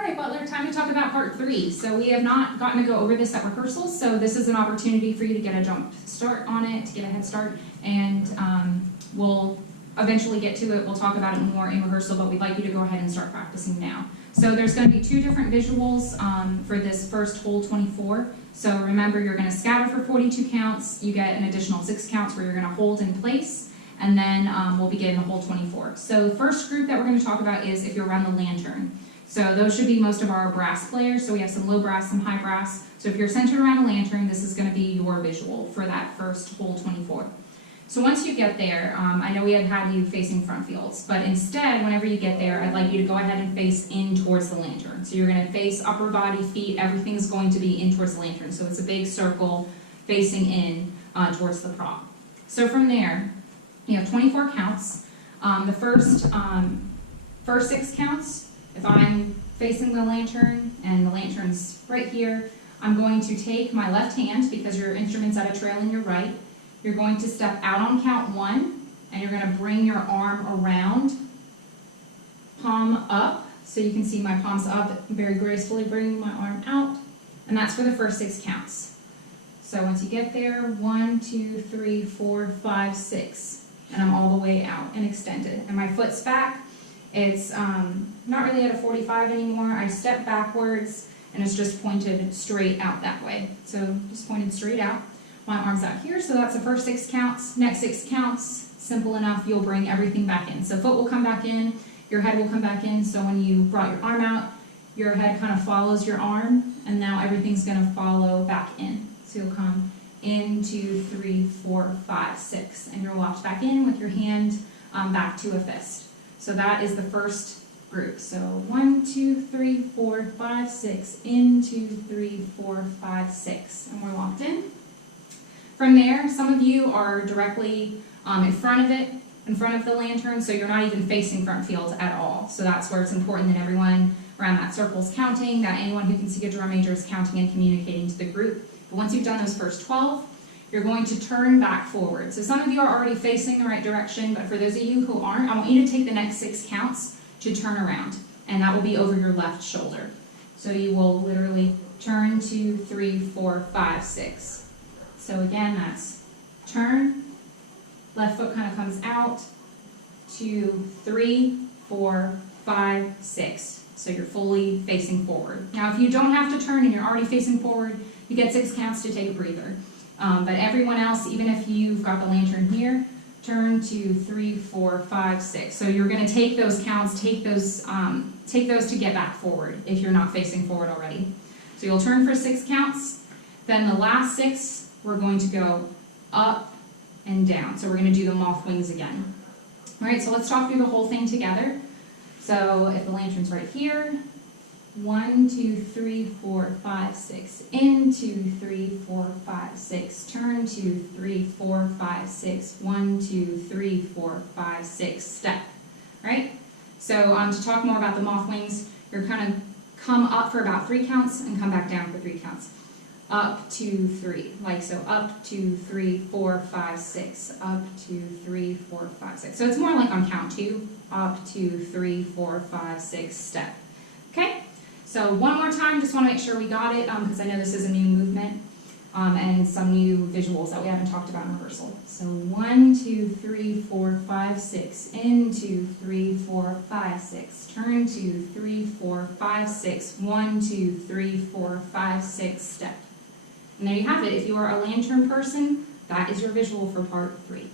All right, Butler, time to talk about part 3. So we have not gotten to go over this at rehearsal, so this is an opportunity for you to get a jump start on it, to get a head start, and we'll eventually get to it. We'll talk about it more in rehearsal, but we'd like you to go ahead and start practicing now. So there's going to be 2 different visuals for this first whole 24. So remember, you're going to scatter for 42 counts. You get an additional 6 counts where you're going to hold in place, and then we'll begin the whole 24. So the first group that we're going to talk about is if you're around the lantern. So those should be most of our brass players. So we have some low brass, some high brass. So if you're centered around a lantern, this is going to be your visual for that first whole 24. So once you get there, I know we had you facing front fields, but instead, whenever you get there, I'd like you to go ahead and face in towards the lantern. So you're going to face upper body, feet, everything's going to be in towards the lantern. So it's a big circle facing in towards the prop. So from there, you have 24 counts. The first 6 counts, if I'm facing the lantern and the lantern's right here, I'm going to take my left hand, because your instrument's at a trail in your right. You're going to step out on count 1, and you're going to bring your arm around, palm up, so you can see my palms up, very gracefully bringing my arm out, and that's for the first 6 counts. So once you get there, 1, 2, 3, 4, 5, 6, and I'm all the way out and extended. And my foot's back. It's not really at a 45 anymore. I step backwards, and it's just pointed straight out that way. So just pointed straight out. My arm's out here, so that's the first 6 counts. Next 6 counts, simple enough, you'll bring everything back in. So foot will come back in, your head will come back in, so when you brought your arm out, your head kind of follows your arm, and now everything's going to follow back in. So you'll come in, 2, 3, 4, 5, 6, and you're locked back in with your hand back to a fist. So that is the first group. So 1, 2, 3, 4, 5, 6, in, 2, 3, 4, 5, 6, and we're locked in. From there, some of you are directly in front of it, in front of the lantern, so you're not even facing front field at all. So that's where it's important that everyone around that circle is counting, that anyone who can see a drum major is counting and communicating to the group. But once you've done those first 12, you're going to turn back forward. So some of you are already facing the right direction, but for those of you who aren't, I want you to take the next 6 counts to turn around, and that will be over your left shoulder. So you will literally turn, 2, 3, 4, 5, 6. So again, that's turn, left foot kind of comes out, 2, 3, 4, 5, 6. So you're fully facing forward. Now, if you don't have to turn and you're already facing forward, you get 6 counts to take a breather. But everyone else, even if you've got the lantern here, turn, 2, 3, 4, 5, 6. So you're going to take those counts, take those to get back forward if you're not facing forward already. So you'll turn for 6 counts. Then the last 6, we're going to go up and down. So we're going to do the moth wings again. All right, so let's talk through the whole thing together. So if the lantern's right here, 1, 2, 3, 4, 5, 6, in, 2, 3, 4, 5, 6, turn, 2, 3, 4, 5, 6, 1, 2, 3, 4, 5, 6, step. All right? So to talk more about the moth wings, you're kind of come up for about 3 counts and come back down for 3 counts. Up, 2, 3, like so, up, 2, 3, 4, 5, 6, up, 2, 3, 4, 5, 6. So it's more like on count 2, up, 2, 3, 4, 5, 6, step. Okay? So one more time, just want to make sure we got it, because I know this is a new movement, and some new visuals that we haven't talked about in rehearsal. So 1, 2, 3, 4, 5, 6, in, 2, 3, 4, 5, 6, turn, 2, 3, 4, 5, 6, 1, 2, 3, 4, 5, 6, step. And there you have it. If you are a lantern person, that is your visual for part 3.